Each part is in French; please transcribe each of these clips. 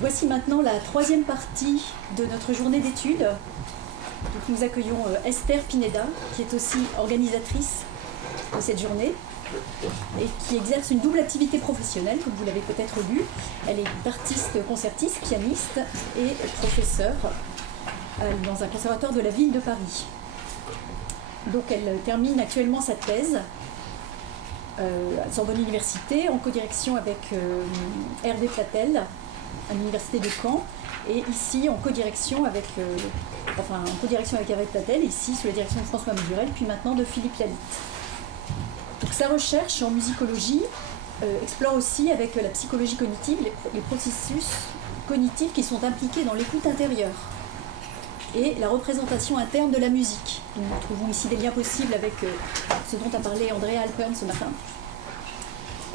Voici maintenant la troisième partie de notre journée d'études. Donc nous accueillons Esther Pineda, qui est aussi organisatrice de cette journée et qui exerce une double activité professionnelle, comme vous l'avez peut-être lu. Elle est artiste concertiste, pianiste et professeure dans un conservatoire de la ville de Paris. Donc elle termine actuellement sa thèse à Sorbonne Université en codirection avec Hervé Platel à l'université de Caen, et ici en codirection avec Hervé Platel, ici sous la direction de François Mesurel, puis maintenant de Philippe Lalitte. Donc sa recherche en musicologie explore aussi avec la psychologie cognitive les processus cognitifs qui sont impliqués dans l'écoute intérieure et la représentation interne de la musique. Nous trouvons ici des liens possibles avec ce dont a parlé Andrea Alpern ce matin.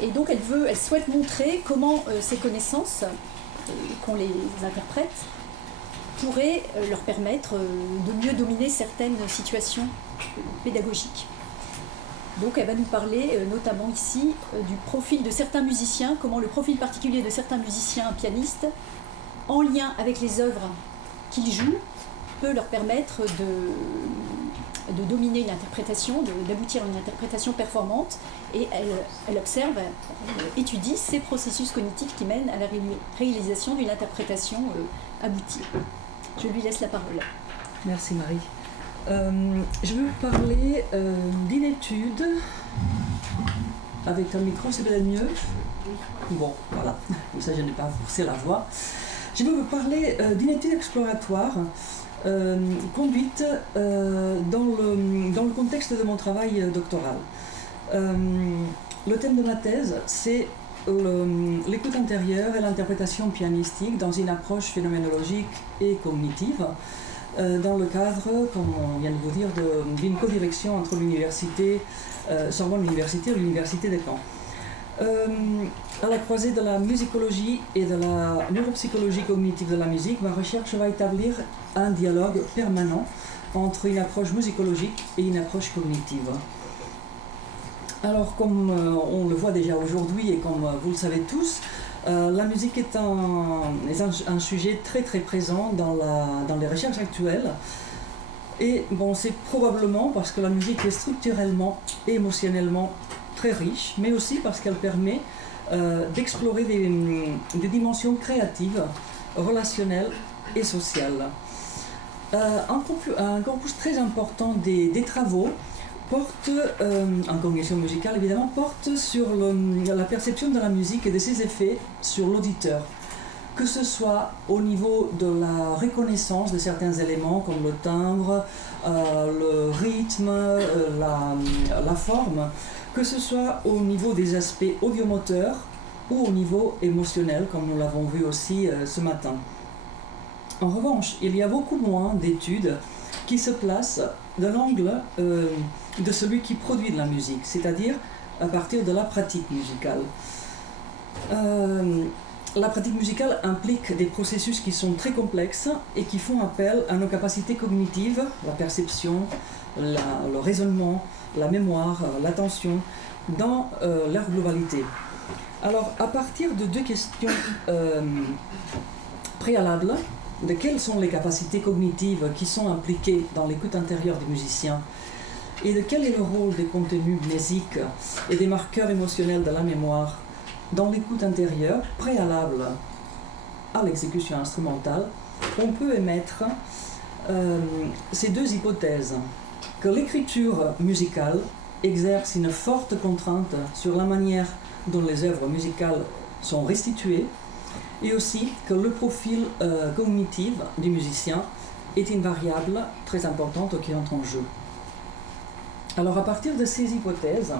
Et donc elle souhaite montrer comment ces connaissances, qu'on les interprète, pourraient leur permettre de mieux dominer certaines situations pédagogiques. Donc elle va nous parler notamment ici du profil de certains musiciens, comment le profil particulier de certains musiciens pianistes, en lien avec les œuvres qu'ils jouent, peut leur permettre de dominer une interprétation, d'aboutir à une interprétation performante, et elle observe, elle étudie ces processus cognitifs qui mènent à la réalisation d'une interprétation aboutie. Je lui laisse la parole. Merci Marie. Je vais vous parler d'une étude. Avec un micro, c'est peut-être mieux. Bon, voilà, comme ça je n'ai pas forcé la voix. Je vais vous parler d'une étude exploratoire conduite dans le contexte de mon travail doctoral. Le thème de ma thèse, c'est l'écoute intérieure et l'interprétation pianistique dans une approche phénoménologique et cognitive, dans le cadre, comme on vient de vous dire, d'une codirection entre l'université Sorbonne Université et l'université de Caen. À la croisée de la musicologie et de la neuropsychologie cognitive de la musique, ma recherche va établir un dialogue permanent entre une approche musicologique et une approche cognitive. Alors, comme on le voit déjà aujourd'hui et comme vous le savez tous, la musique est un sujet très très présent dans les recherches actuelles. Et bon, c'est probablement parce que la musique est structurellement et émotionnellement très riche, mais aussi parce qu'elle permet d'explorer des dimensions créatives, relationnelles et sociales. Un corpus très important des travaux porte, en cognition musicale évidemment, porte sur la perception de la musique et de ses effets sur l'auditeur, que ce soit au niveau de la reconnaissance de certains éléments comme le timbre, le rythme, la forme, que ce soit au niveau des aspects audiomoteurs ou au niveau émotionnel, comme nous l'avons vu aussi ce matin. En revanche, il y a beaucoup moins d'études qui se placent de l'angle de celui qui produit de la musique, c'est-à-dire à partir de la pratique musicale. La pratique musicale implique des processus qui sont très complexes et qui font appel à nos capacités cognitives, la perception, le raisonnement, la mémoire, l'attention, dans leur globalité. Alors, à partir de deux questions préalables, de quelles sont les capacités cognitives qui sont impliquées dans l'écoute intérieure des musiciens et de quel est le rôle des contenus mnésiques et des marqueurs émotionnels de la mémoire dans l'écoute intérieure préalable à l'exécution instrumentale, on peut émettre ces deux hypothèses: que l'écriture musicale exerce une forte contrainte sur la manière dont les œuvres musicales sont restituées, et aussi que le profil cognitif du musicien est une variable très importante qui entre en jeu. Alors, à partir de ces hypothèses,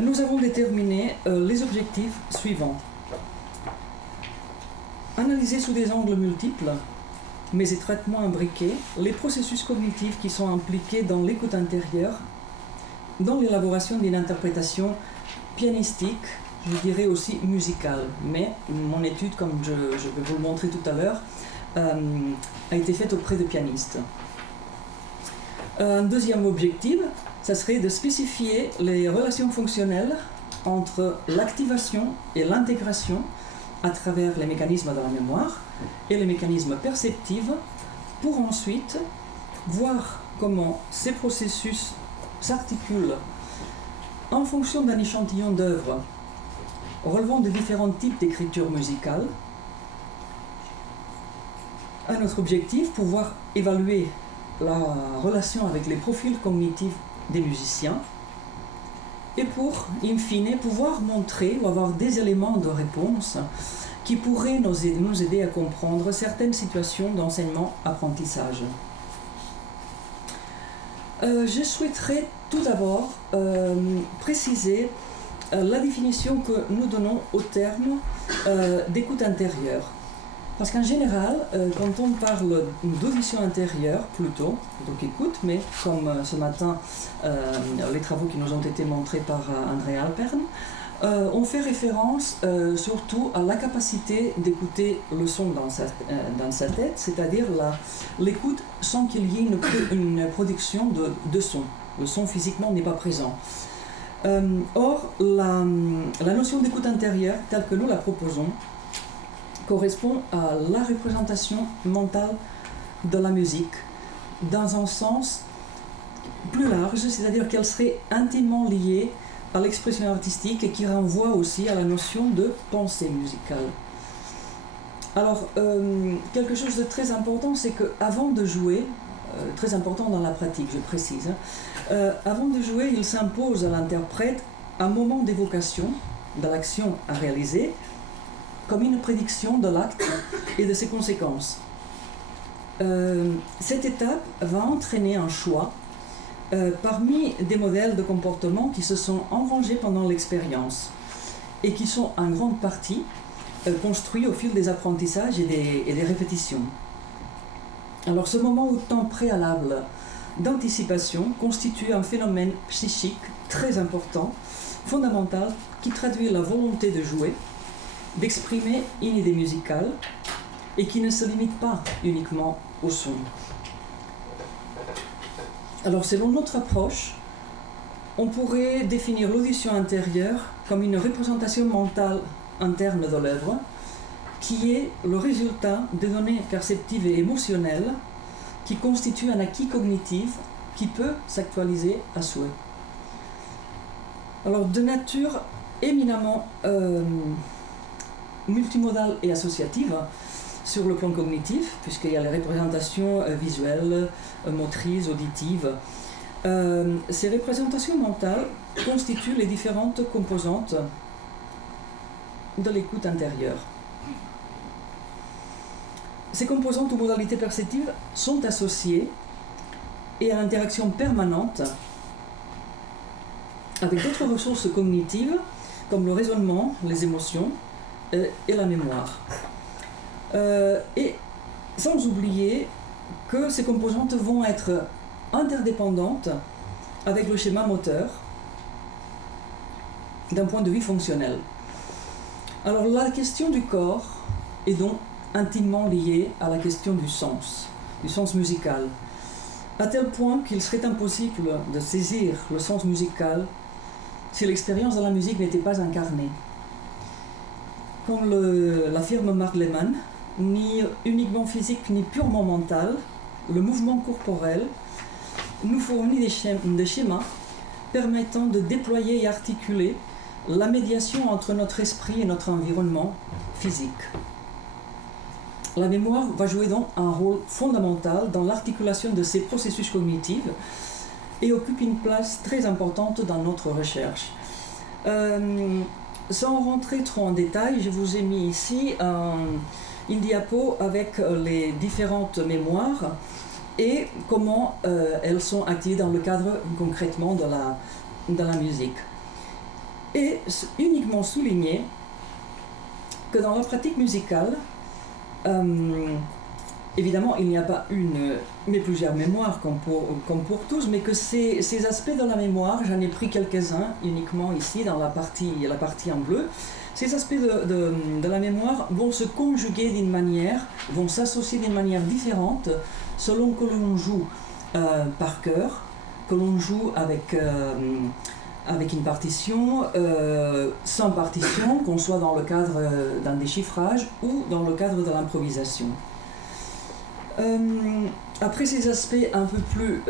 nous avons déterminé les objectifs suivants. Analyser sous des angles multiples, mais étroitement imbriqués, les processus cognitifs qui sont impliqués dans l'écoute intérieure, dans l'élaboration d'une interprétation pianistique, je dirais aussi musicale. Mais mon étude, comme je vais vous le montrer tout à l'heure, a été faite auprès de pianistes. Un deuxième objectif, ça serait de spécifier les relations fonctionnelles entre l'activation et l'intégration à travers les mécanismes de la mémoire et les mécanismes perceptifs pour ensuite voir comment ces processus s'articulent en fonction d'un échantillon d'œuvres relevant de différents types d'écriture musicale. À notre objectif, pouvoir évaluer la relation avec les profils cognitifs des musiciens et pour, in fine, pouvoir montrer ou avoir des éléments de réponse qui pourraient nous aider à comprendre certaines situations d'enseignement-apprentissage. Je souhaiterais tout d'abord préciser la définition que nous donnons au terme d'écoute intérieure. Parce qu'en général, quand on parle d'audition intérieure, plutôt écoute, mais comme ce matin, les travaux qui nous ont été montrés par André Alpern, on fait référence surtout à la capacité d'écouter le son dans sa tête, c'est-à-dire l'écoute sans qu'il y ait une production de son. Le son physiquement n'est pas présent. Or, la notion d'écoute intérieure, telle que nous la proposons, correspond à la représentation mentale de la musique dans un sens plus large, c'est-à-dire qu'elle serait intimement liée à l'expression artistique et qui renvoie aussi à la notion de pensée musicale. Alors, quelque chose de très important, c'est qu'avant de jouer, très important dans la pratique, je précise, avant de jouer, il s'impose à l'interprète un moment d'évocation de l'action à réaliser, comme une prédiction de l'acte et de ses conséquences. Cette étape va entraîner un choix parmi des modèles de comportement qui se sont engrangés pendant l'expérience et qui sont en grande partie construits au fil des apprentissages et des répétitions. Alors ce moment ou temps préalable d'anticipation constitue un phénomène psychique très important, fondamental, qui traduit la volonté de jouer, d'exprimer une idée musicale et qui ne se limite pas uniquement au son. Alors selon notre approche, on pourrait définir l'audition intérieure comme une représentation mentale interne de l'œuvre qui est le résultat des données perceptives et émotionnelles qui constituent un acquis cognitif qui peut s'actualiser à souhait. Alors de nature éminemment multimodale et associative sur le plan cognitif, puisqu'il y a les représentations visuelles, motrices, auditives. Ces représentations mentales constituent les différentes composantes de l'écoute intérieure. Ces composantes ou modalités perceptives sont associées et à l'interaction permanente avec d'autres ressources cognitives comme le raisonnement, les émotions et la mémoire. Et sans oublier que ces composantes vont être interdépendantes avec le schéma moteur d'un point de vue fonctionnel. Alors la question du corps est donc intimement liée à la question du sens musical, à tel point qu'il serait impossible de saisir le sens musical si l'expérience de la musique n'était pas incarnée. Comme l'affirme Mark Lehman, ni uniquement physique ni purement mental, le mouvement corporel nous fournit des schémas permettant de déployer et articuler la médiation entre notre esprit et notre environnement physique. La mémoire va jouer donc un rôle fondamental dans l'articulation de ces processus cognitifs et occupe une place très importante dans notre recherche. Sans rentrer trop en détail, je vous ai mis ici une diapo avec les différentes mémoires et comment elles sont activées dans le cadre concrètement de la musique. Et uniquement souligner que dans la pratique musicale, évidemment, il n'y a pas une, mais plusieurs mémoires comme pour tous, mais que ces aspects de la mémoire, j'en ai pris quelques-uns uniquement ici dans la partie en bleu. Ces aspects de la mémoire vont se conjuguer d'une manière, vont s'associer d'une manière différente selon que l'on joue par cœur, que l'on joue avec avec une partition, sans partition, qu'on soit dans le cadre d'un déchiffrage ou dans le cadre de l'improvisation. Après ces aspects un peu plus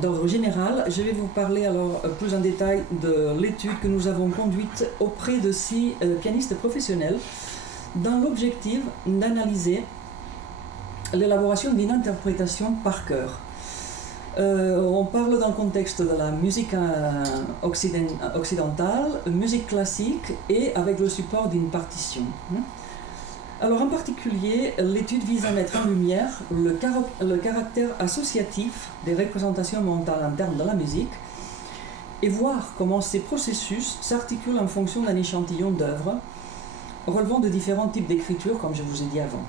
d'ordre général, je vais vous parler alors plus en détail de l'étude que nous avons conduite auprès de 6 pianistes professionnels dans l'objectif d'analyser l'élaboration d'une interprétation par chœur. On parle dans le contexte de la musique occidentale, musique classique et avec le support d'une partition. Alors en particulier, l'étude vise à mettre en lumière le caractère associatif des représentations mentales internes de la musique et voir comment ces processus s'articulent en fonction d'un échantillon d'œuvres relevant de différents types d'écriture, comme je vous ai dit avant.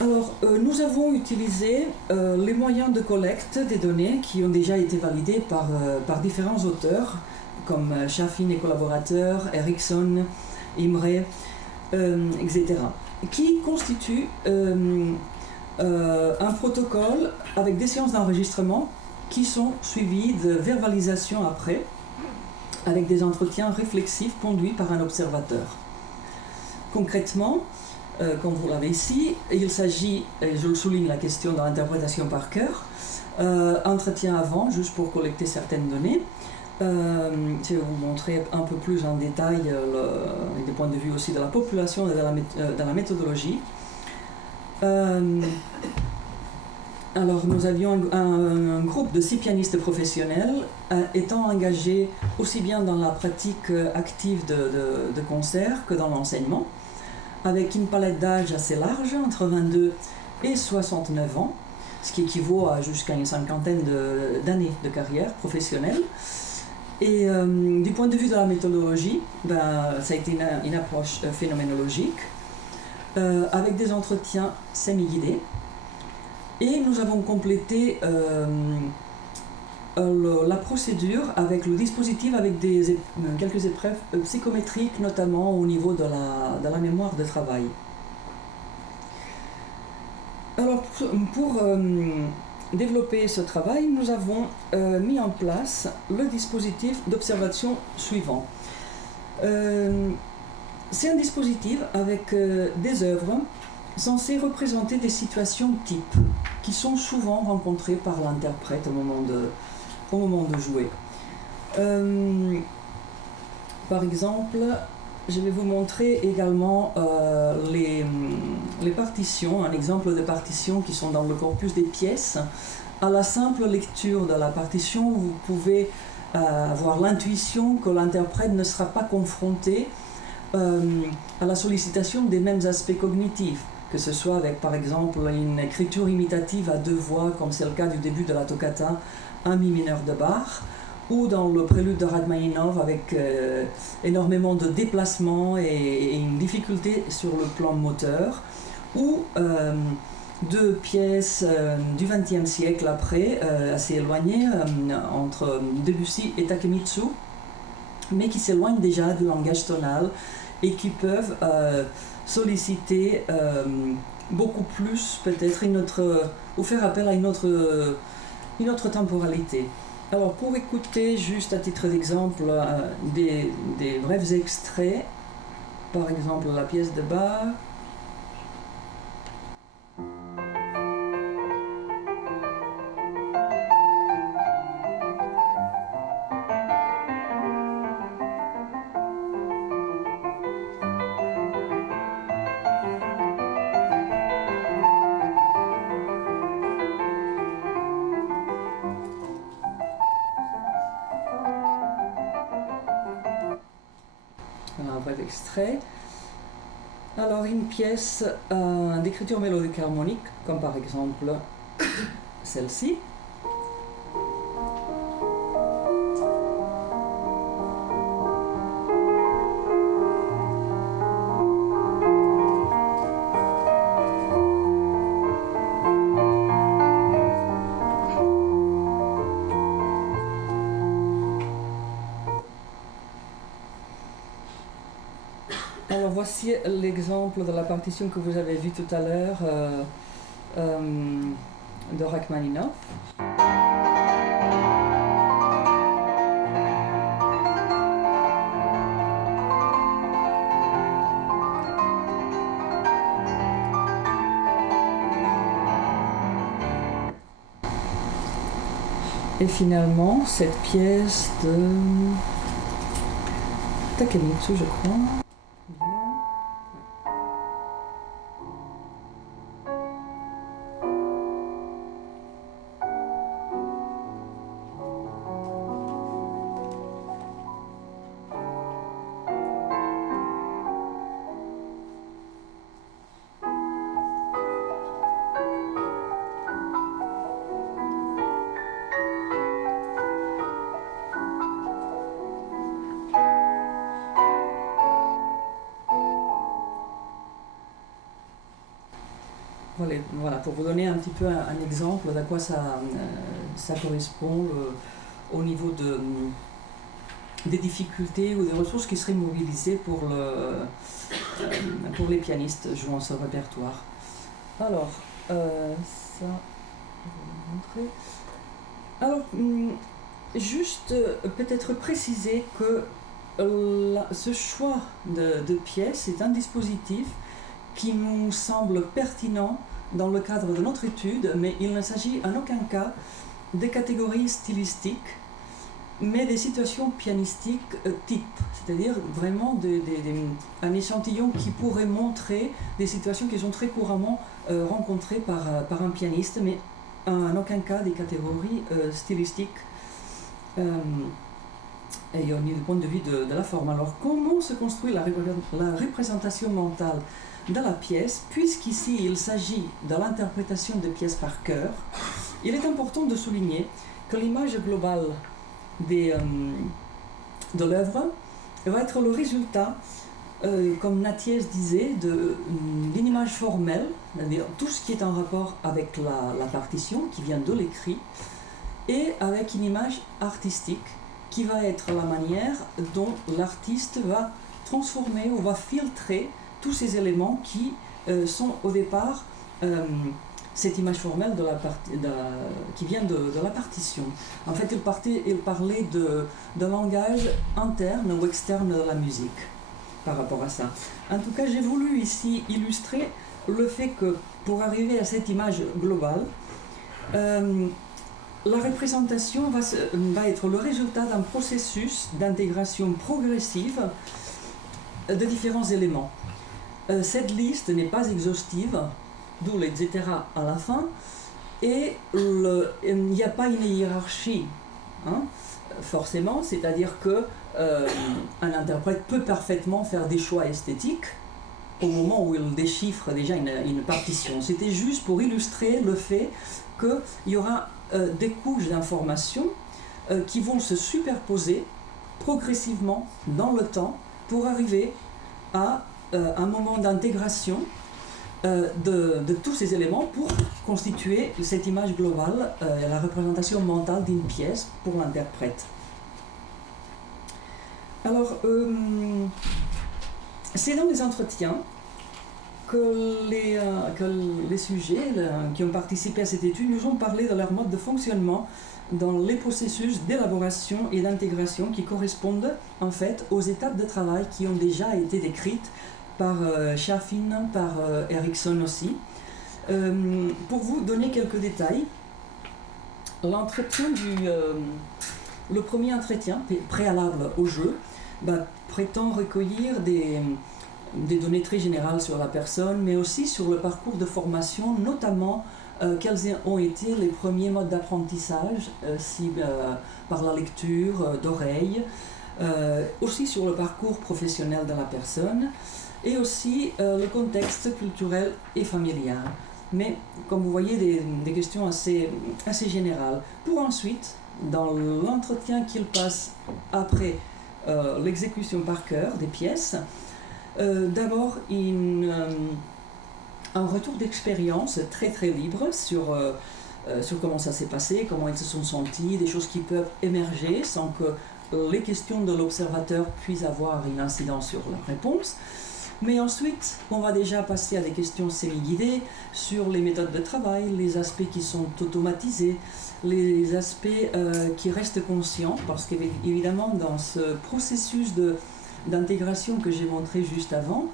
Alors, nous avons utilisé les moyens de collecte des données qui ont déjà été validés par différents auteurs, comme Chaffin et collaborateurs, Erickson, Imre, etc., qui constituent un protocole avec des séances d'enregistrement qui sont suivies de verbalisation après, avec des entretiens réflexifs conduits par un observateur. Concrètement, comme vous l'avez ici, il s'agit, et je le souligne, la question de l'interprétation par chœur, entretien avant, juste pour collecter certaines données. Je vais vous montrer un peu plus en détail des points de vue aussi de la population et de la méthodologie. Alors nous avions un groupe de 6 pianistes professionnels étant engagés aussi bien dans la pratique active de concert que dans l'enseignement, avec une palette d'âge assez large, entre 22 et 69 ans, ce qui équivaut à jusqu'à une cinquantaine d'années de carrière professionnelle. Et du point de vue de la méthodologie, ça a été une approche phénoménologique, avec des entretiens semi-guidés. Et nous avons complété la procédure avec le dispositif, avec quelques épreuves psychométriques, notamment au niveau de la mémoire de travail. Alors, pour développer ce travail, nous avons mis en place le dispositif d'observation suivant. C'est un dispositif avec des œuvres censées représenter des situations types qui sont souvent rencontrées par l'interprète au moment de jouer. Par exemple, je vais vous montrer également les partitions, un exemple de partitions qui sont dans le corpus des pièces. À la simple lecture de la partition, vous pouvez avoir l'intuition que l'interprète ne sera pas confronté à la sollicitation des mêmes aspects cognitifs, que ce soit avec par exemple une écriture imitative à 2 voix, comme c'est le cas du début de la toccata un mi mineur de Bach, ou dans le prélude de Rachmaninov avec énormément de déplacements et une difficulté sur le plan moteur, ou 2 pièces du XXe siècle après, assez éloignées, entre Debussy et Takemitsu, mais qui s'éloignent déjà du langage tonal et qui peuvent solliciter beaucoup plus peut-être ou faire appel à une autre temporalité. Alors pour écouter juste à titre d'exemple des brefs extraits, par exemple la pièce de Bach. Un bref extrait. Alors une pièce d'écriture mélodique harmonique, comme par exemple celle-ci. Alors voici l'exemple de la partition que vous avez vue tout à l'heure de Rachmaninov. Et finalement, cette pièce de Takemitsu, je crois. Voilà, pour vous donner un petit peu un exemple d'à quoi ça correspond au niveau des difficultés ou des ressources qui seraient mobilisées pour les pianistes jouant ce répertoire. Alors, ça, je vais vous montrer. Alors, juste peut-être préciser que ce choix de pièces est un dispositif qui nous semble pertinent dans le cadre de notre étude, mais il ne s'agit en aucun cas des catégories stylistiques, mais des situations pianistiques type, c'est-à-dire vraiment un échantillon qui pourrait montrer des situations qui sont très couramment rencontrées par un pianiste, mais en aucun cas des catégories stylistiques et au point de vue de la forme. Alors, comment se construit la représentation mentale de la pièce? Puisqu'ici il s'agit de l'interprétation de pièces par cœur, il est important de souligner que l'image globale de l'œuvre va être le résultat, comme Nathiès disait, d'une image formelle, c'est-à-dire tout ce qui est en rapport avec la partition qui vient de l'écrit, et avec une image artistique qui va être la manière dont l'artiste va transformer ou va filtrer tous ces éléments qui sont au départ cette image formelle qui vient de la partition. En fait, il parlait de langage interne ou externe de la musique par rapport à ça. En tout cas, j'ai voulu ici illustrer le fait que pour arriver à cette image globale, la représentation va être le résultat d'un processus d'intégration progressive de différents éléments. Cette liste n'est pas exhaustive, d'où l'etc. À la fin, et il n'y a pas une hiérarchie, forcément, c'est-à-dire qu'un interprète peut parfaitement faire des choix esthétiques au moment où il déchiffre déjà une partition. C'était juste pour illustrer le fait qu'il y aura des couches d'informations qui vont se superposer progressivement dans le temps pour arriver à un moment d'intégration de tous ces éléments pour constituer cette image globale, la représentation mentale d'une pièce pour l'interprète. Alors, c'est dans les entretiens que les sujets qui ont participé à cette étude nous ont parlé de leur mode de fonctionnement dans les processus d'élaboration et d'intégration qui correspondent en fait aux étapes de travail qui ont déjà été décrites par Schaffin, par Erickson aussi. Pour vous donner quelques détails, le premier entretien préalable au jeu prétend recueillir des données très générales sur la personne, mais aussi sur le parcours de formation, notamment quels ont été les premiers modes d'apprentissage, par la lecture d'oreille, aussi sur le parcours professionnel de la personne, et aussi le contexte culturel et familial. Mais comme vous voyez, des questions assez générales. Pour ensuite, dans l'entretien qu'il passe après l'exécution par cœur des pièces, d'abord un retour d'expérience très très libre sur comment ça s'est passé, comment ils se sont sentis, des choses qui peuvent émerger sans que les questions de l'observateur puissent avoir une incidence sur la réponse. Mais ensuite, on va déjà passer à des questions semi-guidées sur les méthodes de travail, les aspects qui sont automatisés, les aspects qui restent conscients, parce qu'évidemment, dans ce processus d'intégration que j'ai montré juste avant,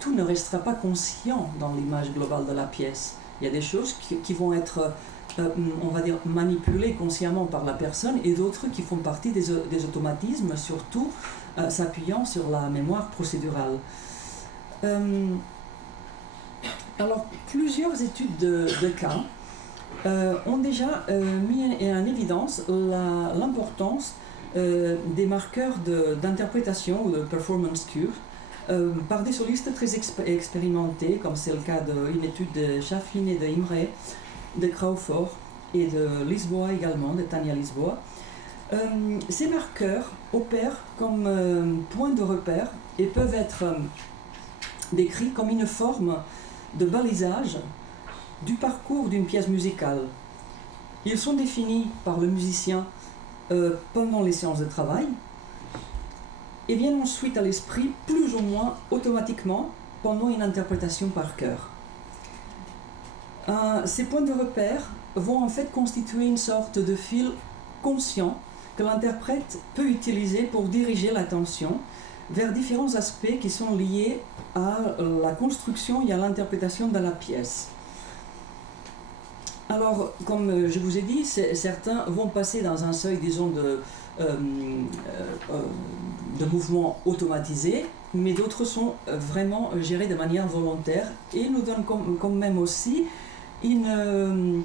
tout ne restera pas conscient dans l'image globale de la pièce. Il y a des choses qui vont être on va dire, manipulés consciemment par la personne, et d'autres qui font partie des automatismes, surtout s'appuyant sur la mémoire procédurale. Alors, plusieurs études de cas ont déjà mis en évidence l'importance des marqueurs d'interprétation ou de performance cue par des solistes très expérimentés, comme c'est le cas d'une étude de Chaffin et de Imre, de Crawford et de Lisboa également, de Tania Lisboa. Ces marqueurs opèrent comme point de repère et peuvent être décrits comme une forme de balisage du parcours d'une pièce musicale. Ils sont définis par le musicien pendant les séances de travail et viennent ensuite à l'esprit plus ou moins automatiquement pendant une interprétation par cœur. Ces points de repère vont en fait constituer une sorte de fil conscient que l'interprète peut utiliser pour diriger l'attention vers différents aspects qui sont liés à la construction et à l'interprétation de la pièce. Alors, comme je vous ai dit, certains vont passer dans un seuil, disons, de mouvements automatisés, mais d'autres sont vraiment gérés de manière volontaire et nous donnent quand même aussi un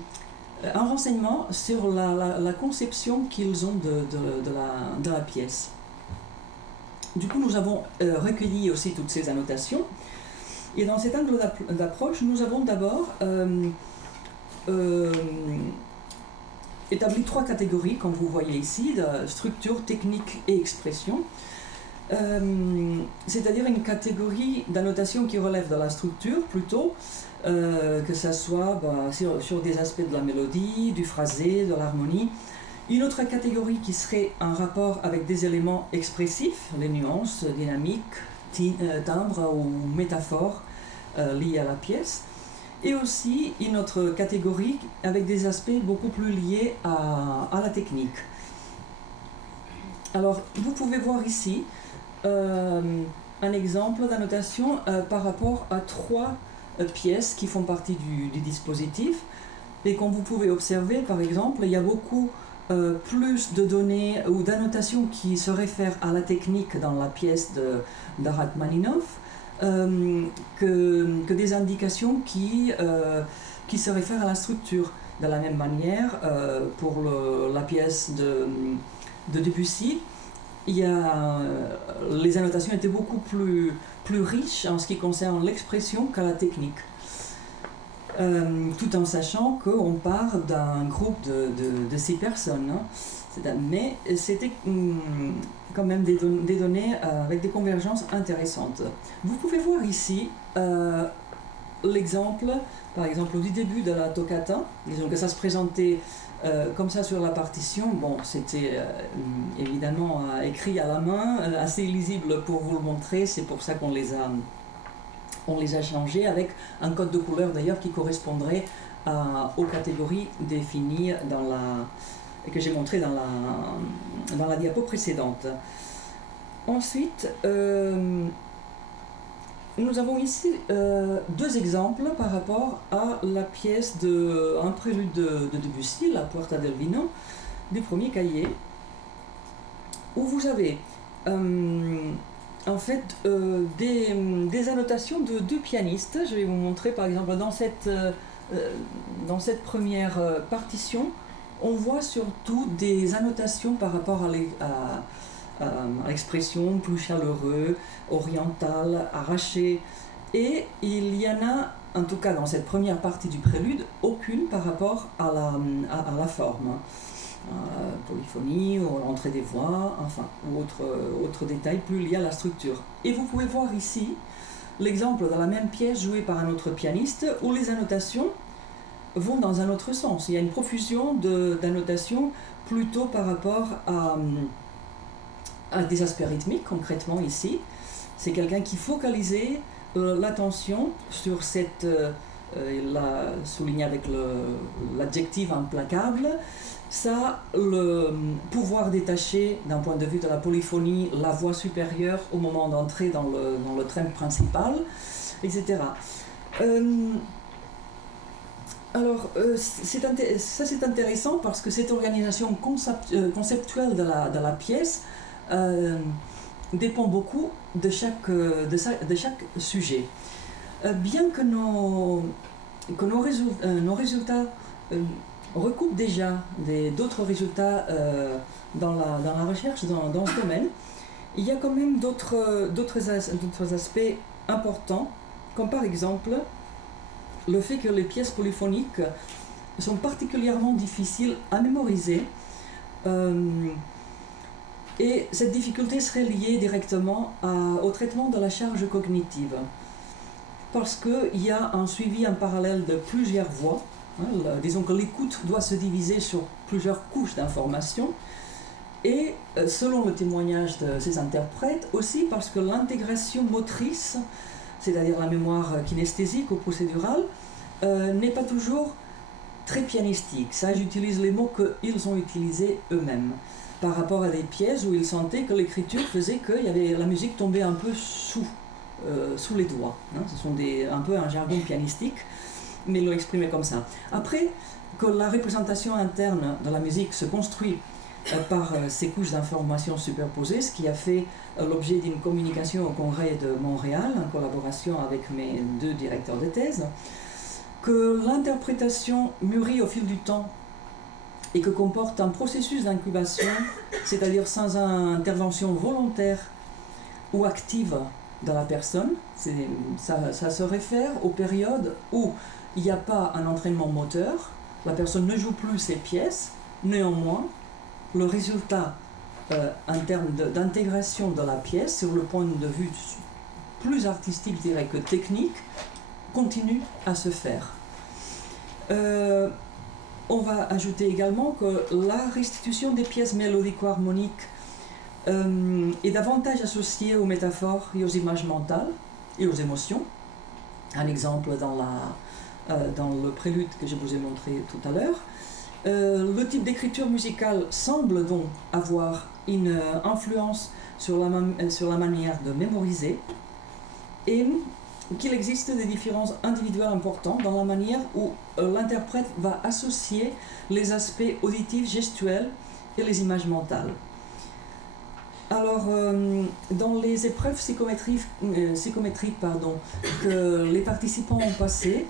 renseignement sur la conception qu'ils ont de la pièce. Du coup, nous avons recueilli aussi toutes ces annotations. Et dans cet angle d'approche, nous avons d'abord établi 3 catégories, comme vous voyez ici, de structure, technique et expression. C'est-à-dire une catégorie d'annotation qui relève de la structure plutôt, que ce soit sur des aspects de la mélodie, du phrasé, de l'harmonie. Une autre catégorie qui serait en rapport avec des éléments expressifs, les nuances, dynamiques, timbres ou métaphores liées à la pièce. Et aussi une autre catégorie avec des aspects beaucoup plus liés à la technique. Alors, vous pouvez voir ici un exemple d'annotation par rapport à 3 pièces qui font partie du dispositif. Et comme vous pouvez observer, par exemple, il y a beaucoup plus de données ou d'annotations qui se réfèrent à la technique dans la pièce de Rachmaninoff que des indications qui se réfèrent à la structure. De la même manière, pour la pièce de Debussy, les annotations étaient beaucoup plus riches en ce qui concerne l'expression qu'à la technique. Tout en sachant qu'on part d'un groupe de 6 personnes. Mais c'était quand même des données avec des convergences intéressantes. Vous pouvez voir ici l'exemple, par exemple, au début de la toccata. Disons que ça se présentait comme ça sur la partition. Bon, c'était évidemment écrit à la main, assez illisible pour vous le montrer. C'est pour ça qu'on les a changés avec un code de couleur d'ailleurs qui correspondrait aux catégories définies que j'ai montré dans la diapo précédente. Ensuite, nous avons ici 2 exemples par rapport à la pièce un prélude de Debussy, la Puerta del Vino, du premier cahier, où vous avez en fait des annotations de 2 pianistes. Je vais vous montrer par exemple dans cette première partition. On voit surtout des annotations par rapport à l'expression plus chaleureux, orientale, arrachée. Et il y en a, en tout cas dans cette première partie du prélude, aucune par rapport à la forme. Polyphonie, ou l'entrée des voix, enfin, ou autres détails plus liés à la structure. Et vous pouvez voir ici l'exemple de la même pièce jouée par un autre pianiste où les annotations vont dans un autre sens. Il y a une profusion d'annotations plutôt par rapport à des aspects rythmiques, concrètement ici. C'est quelqu'un qui focalisait l'attention sur cette, souligné avec l'adjectif implacable, ça, le pouvoir détacher d'un point de vue de la polyphonie la voix supérieure au moment d'entrer dans le thème principal, etc. Alors, ça c'est intéressant parce que cette organisation conceptuelle de la pièce dépend beaucoup de chaque sujet. Bien que nos résultats recoupent déjà d'autres résultats dans la recherche dans ce domaine, il y a quand même d'autres aspects importants, comme par exemple le fait que les pièces polyphoniques sont particulièrement difficiles à mémoriser, et cette difficulté serait liée directement au traitement de la charge cognitive, parce qu'il y a un suivi en parallèle de plusieurs voix. Disons que l'écoute doit se diviser sur plusieurs couches d'informations, et selon le témoignage de ces interprètes, aussi parce que l'intégration motrice, c'est-à-dire la mémoire kinesthésique ou procédurale, n'est pas toujours très pianistique. Ça, j'utilise les mots qu'ils ont utilisés eux-mêmes, par rapport à des pièces où ils sentaient que l'écriture faisait que la musique tombait un peu sous les doigts. Ce sont un peu un jargon pianistique, mais ils l'ont exprimé comme ça. Après, que la représentation interne de la musique se construit par ces couches d'informations superposées, ce qui a fait l'objet d'une communication au Congrès de Montréal, en collaboration avec mes 2 directeurs de thèse, que l'interprétation mûrit au fil du temps et que comporte un processus d'incubation, c'est-à-dire sans intervention volontaire ou active de la personne. Ça se réfère aux périodes où il n'y a pas un entraînement moteur, la personne ne joue plus ses pièces, néanmoins, le résultat en termes d'intégration de la pièce, sur le point de vue plus artistique, je dirais, que technique, continue à se faire. On va ajouter également que la restitution des pièces mélodico-harmoniques est davantage associée aux métaphores et aux images mentales et aux émotions. Un exemple dans le prélude que je vous ai montré tout à l'heure. Le type d'écriture musicale semble donc avoir une influence sur la manière de mémoriser, et qu'il existe des différences individuelles importantes dans la manière où l'interprète va associer les aspects auditifs, gestuels et les images mentales. Alors, dans les épreuves psychométriques que les participants ont passées,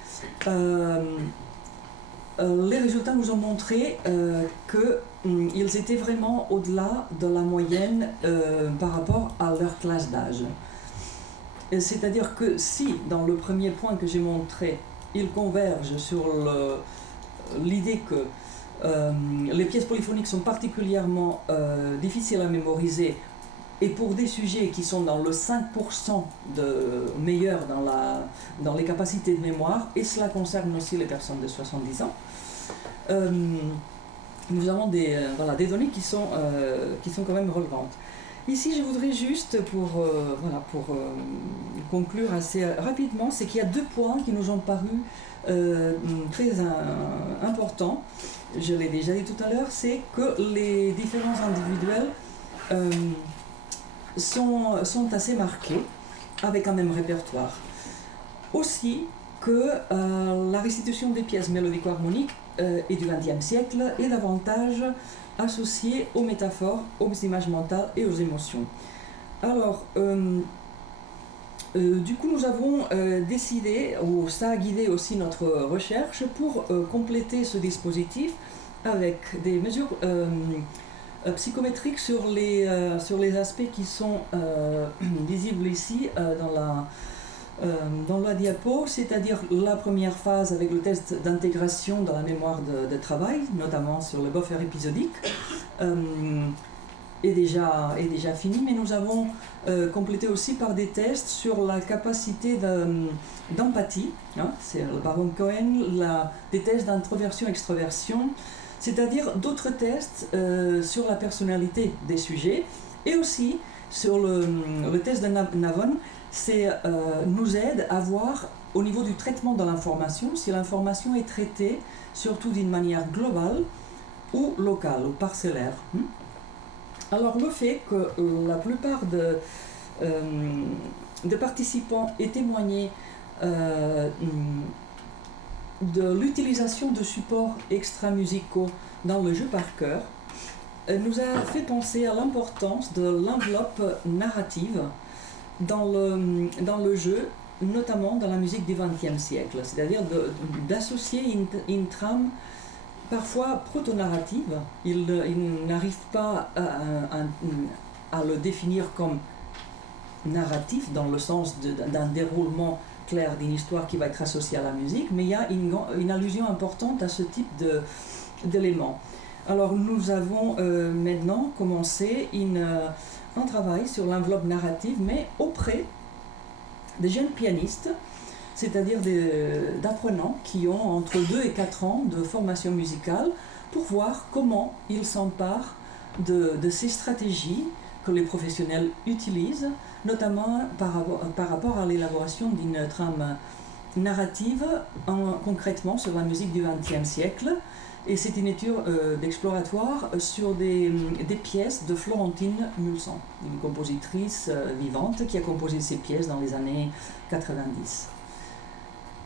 les résultats nous ont montré qu'ils étaient vraiment au-delà de la moyenne par rapport à leur classe d'âge. C'est-à-dire que si, dans le premier point que j'ai montré, ils convergent sur l'idée que les pièces polyphoniques sont particulièrement difficiles à mémoriser, et pour des sujets qui sont dans le 5% de meilleurs dans les capacités de mémoire, et cela concerne aussi les personnes de 70 ans, nous avons des données qui sont quand même relevantes. Ici, je voudrais juste, pour conclure assez rapidement, c'est qu'il y a 2 points qui nous ont paru très importants. Je l'ai déjà dit tout à l'heure, c'est que les différences individuelles sont assez marquées, avec un même répertoire. Aussi que la restitution des pièces mélodico-harmoniques et du XXe siècle est davantage associée aux métaphores, aux images mentales et aux émotions. Alors, du coup, nous avons décidé, ou ça a guidé aussi notre recherche, pour compléter ce dispositif avec des mesures psychométriques sur les aspects qui sont visibles ici dans la diapo, c'est-à-dire la première phase avec le test d'intégration dans la mémoire de travail, notamment sur le buffer épisodique, est déjà fini, mais nous avons complété aussi par des tests sur la capacité d'empathie, c'est le baron Cohen, des tests d'introversion-extroversion, c'est-à-dire d'autres tests sur la personnalité des sujets, et aussi sur le test de Navon, nous aide à voir au niveau du traitement de l'information si l'information est traitée surtout d'une manière globale ou locale ou parcellaire. Alors le fait que la plupart de participants aient témoigné de l'utilisation de supports extra-musicaux dans le jeu par cœur nous a fait penser à l'importance de l'enveloppe narrative dans le jeu, notamment dans la musique du XXe siècle, c'est-à-dire d'associer une trame parfois proto-narrative. Il n'arrive pas à le définir comme narratif dans le sens d'un déroulement clair d'une histoire qui va être associée à la musique, mais il y a une allusion importante à ce type d'éléments. Alors nous avons maintenant commencé un travail sur l'enveloppe narrative, mais auprès des jeunes pianistes, c'est-à-dire d'apprenants qui ont entre 2 et 4 ans de formation musicale, pour voir comment ils s'emparent de ces stratégies que les professionnels utilisent, notamment par rapport à l'élaboration d'une trame narrative concrètement sur la musique du XXe siècle. Et c'est une étude d'exploratoire sur des pièces de Florentine Mulsan, une compositrice vivante qui a composé ces pièces dans les années 90.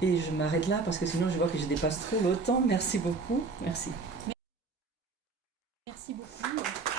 Et je m'arrête là parce que sinon je vois que je dépasse trop le temps. Merci beaucoup. Merci. Merci beaucoup.